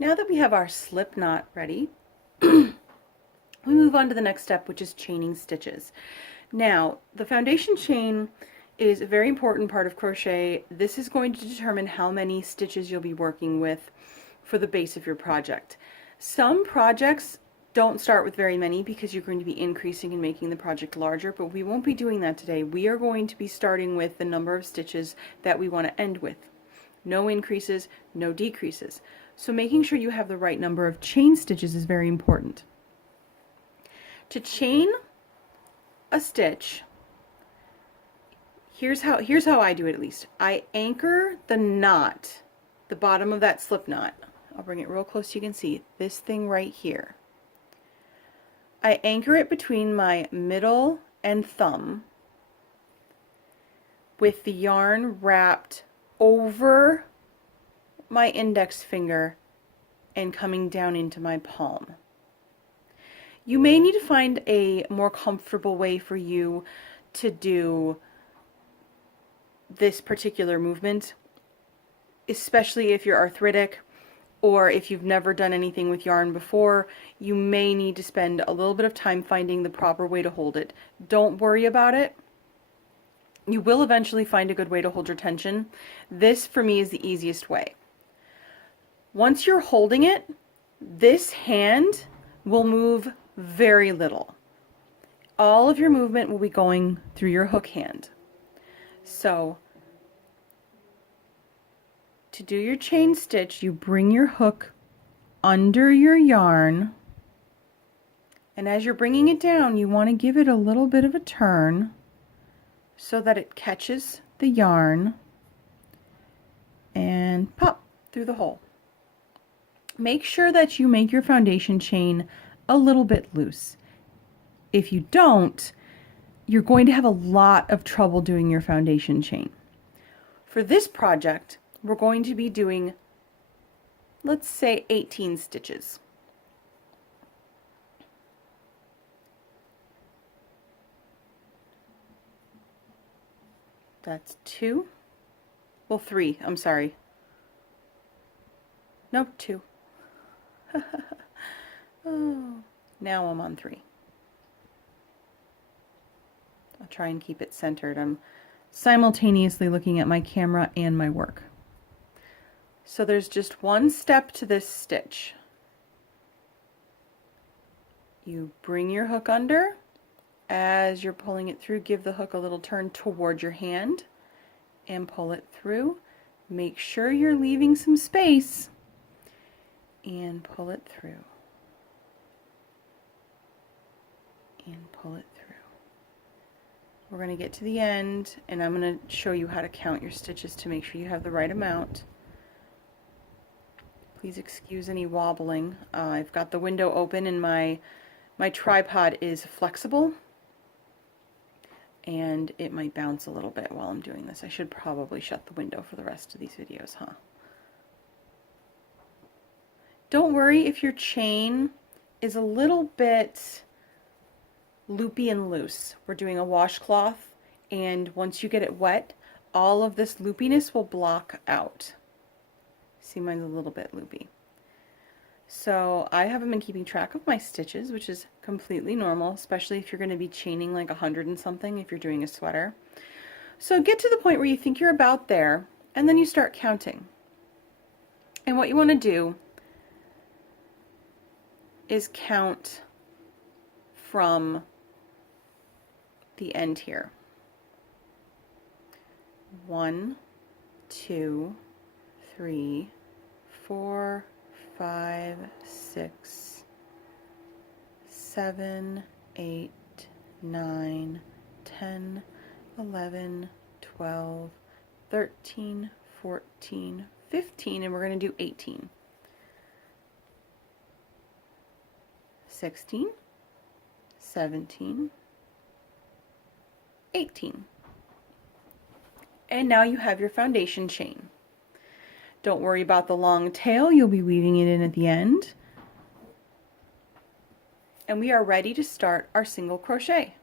Now that we have our slip knot ready, we move on to the next step, which is chaining stitches. Now, the foundation chain is a very important part of crochet. This is going to determine how many stitches you'll be working with for the base of your project. Some projects don't start with very many because you're going to be increasing and making the project larger, but we won't be doing that today. We are going to be starting with the number of stitches that we want to end with. No increases, no decreases. So making sure you have the right number of chain stitches is very important. To chain a stitch, here's how I do it at least. I anchor the knot, the bottom of that slip knot. I'll bring it real close so you can see this thing right here. I anchor it between my middle and thumb with the yarn wrapped over my index finger and coming down into my palm. You may need to find a more comfortable way for you to do this particular movement, especially if you're arthritic or if you've never done anything with yarn before. You may need to spend a little bit of time finding the proper way to hold it. Don't worry about it. You will eventually find a good way to hold your tension. This, for me, is the easiest way. Once you're holding it, this hand will move very little. All of your movement will be going through your hook hand. So, to do your chain stitch, you bring your hook under your yarn, and as you're bringing it down, you want to give it a little bit of a turn so that it catches the yarn and pop through the hole. Make sure that you make your foundation chain a little bit loose. If you don't, you're going to have a lot of trouble doing your foundation chain. For this project, we're going to be doing, let's say, 18 stitches. That's 2. Well, 3, I'm sorry. Nope, 2. Oh, now I'm on 3. I'll try and keep it centered. I'm simultaneously looking at my camera and my work. So there's just one step to this stitch. You bring your hook under. As you're pulling it through, give the hook a little turn toward your hand and pull it through. Make sure you're leaving some space and pull it through. And pull it through. We're going to get to the end, and I'm going to show you how to count your stitches to make sure you have the right amount. Please excuse any wobbling. I've got the window open and my tripod is flexible, and it might bounce a little bit while I'm doing this. I should probably shut the window for the rest of these videos, huh? Don't worry if your chain is a little bit loopy and loose. We're doing a washcloth, and once you get it wet, all of this loopiness will block out. See, mine's a little bit loopy. So I haven't been keeping track of my stitches, which is completely normal, especially if you're going to be chaining like 100 and something if you're doing a sweater. So get to the point where you think you're about there, and then you start counting. And what you want to do is count from the end here. 1, 2, 3, 4, 5, 6, 7, 8, 9, 10, 11, 12, 13, 14, 15, and we're going to do 18. 16, 17, 18. And now you have your foundation chain. Don't worry about the long tail, you'll be weaving it in at the end. And we are ready to start our single crochet.